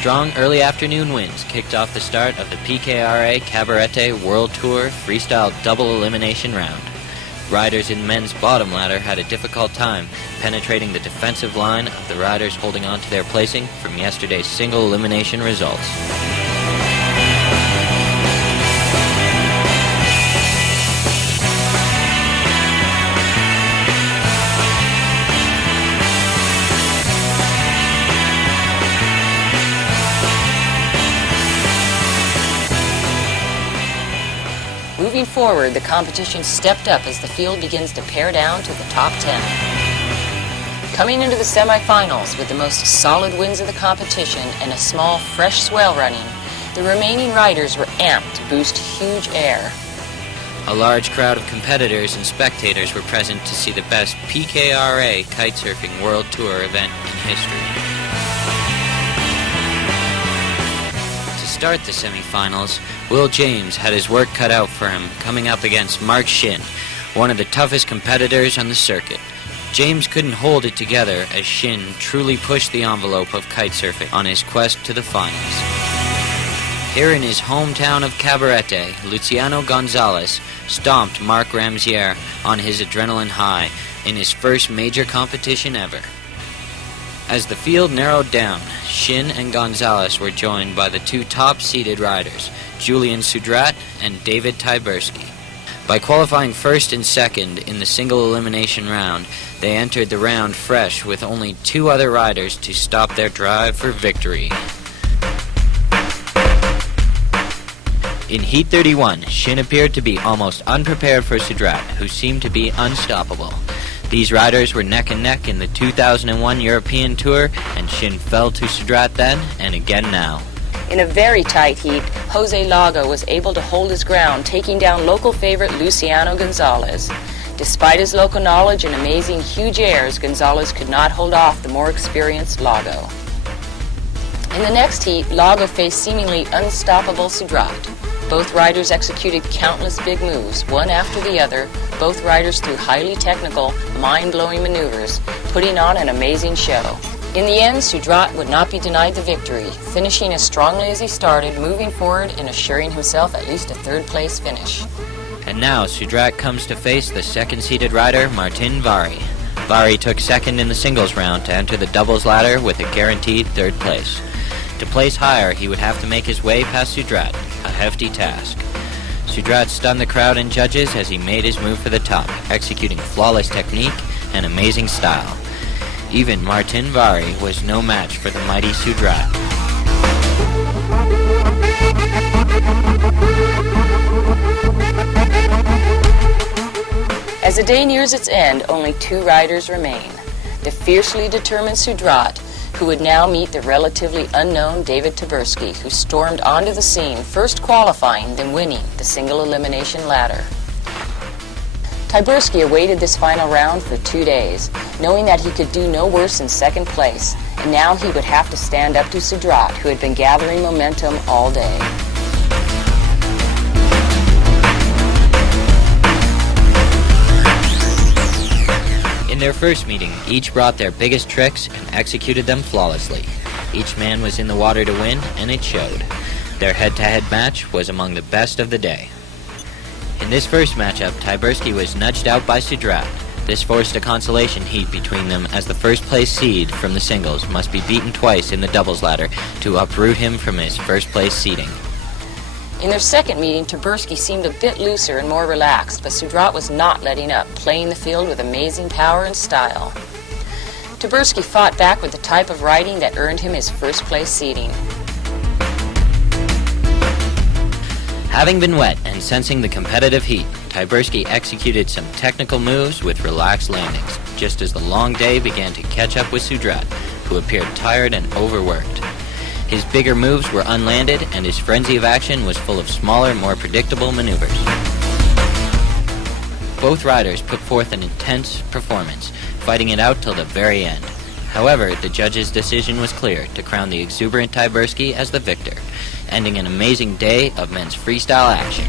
Strong early afternoon winds kicked off the start of the PKRA Cabarete World Tour Freestyle Double Elimination Round. Riders in men's bottom ladder had a difficult time penetrating the defensive line of the riders holding on to their placing from yesterday's single elimination results. Moving forward, the competition stepped up as the field begins to pare down to the top 10. Coming into the semifinals with the most solid wins of the competition and a small, fresh swell running, the remaining riders were amped to boost huge air. A large crowd of competitors and spectators were present to see the best PKRA kitesurfing World Tour event in history. To start the semifinals, Will James had his work cut out for him coming up against Mark Shin, one of the toughest competitors on the circuit. James couldn't hold it together as Shin truly pushed the envelope of kitesurfing on his quest to the finals. Here in his hometown of Cabarete, Luciano Gonzalez stomped Mark Ramsier on his adrenaline high in his first major competition ever. As the field narrowed down, Shin and Gonzalez were joined by the two top-seeded riders, Julian Sudrat and David Tyberski. By qualifying first and second in the single elimination round, they entered the round fresh with only two other riders to stop their drive for victory. In Heat 31, Shin appeared to be almost unprepared for Sudrat, who seemed to be unstoppable. These riders were neck and neck in the 2001 European Tour, and Shin fell to Sudrat then and again now. In a very tight heat, Jose Lago was able to hold his ground, taking down local favorite Luciano Gonzalez. Despite his local knowledge and amazing huge airs, Gonzalez could not hold off the more experienced Lago. In the next heat, Lago faced seemingly unstoppable Sudrat. Both riders executed countless big moves, one after the other, both riders through highly technical, mind-blowing maneuvers, putting on an amazing show. In the end, Sudrat would not be denied the victory, finishing as strongly as he started, moving forward and assuring himself at least a third-place finish. And now Sudrat comes to face the second-seeded rider, Martin Vari. Vari took second in the singles round to enter the doubles ladder with a guaranteed third place. To place higher, he would have to make his way past Sudrat, a hefty task. Sudrat stunned the crowd and judges as he made his move for the top, executing flawless technique and amazing style. Even Martin Vari was no match for the mighty Sudrat. As the day nears its end, only two riders remain. The fiercely determined Sudrat, who would now meet the relatively unknown David Tyberski, who stormed onto the scene, first qualifying, then winning the single elimination ladder. Tyberski awaited this final round for 2 days, knowing that he could do no worse than second place, and now he would have to stand up to Sudrat, who had been gathering momentum all day. In their first meeting, each brought their biggest tricks and executed them flawlessly. Each man was in the water to win, and it showed. Their head-to-head match was among the best of the day. In this first matchup, Tyberski was nudged out by Sudrat. This forced a consolation heat between them, as the first-place seed from the singles must be beaten twice in the doubles ladder to uproot him from his first-place seeding. In their second meeting, Tyberski seemed a bit looser and more relaxed, but Sudrat was not letting up, playing the field with amazing power and style. Tyberski fought back with the type of riding that earned him his first-place seeding. Having been wet and sensing the competitive heat, Tyberski executed some technical moves with relaxed landings, just as the long day began to catch up with Sudrat, who appeared tired and overworked. His bigger moves were unlanded, and his frenzy of action was full of smaller, more predictable maneuvers. Both riders put forth an intense performance, fighting it out till the very end. However, the judge's decision was clear to crown the exuberant Tyberski as the victor, ending an amazing day of men's freestyle action.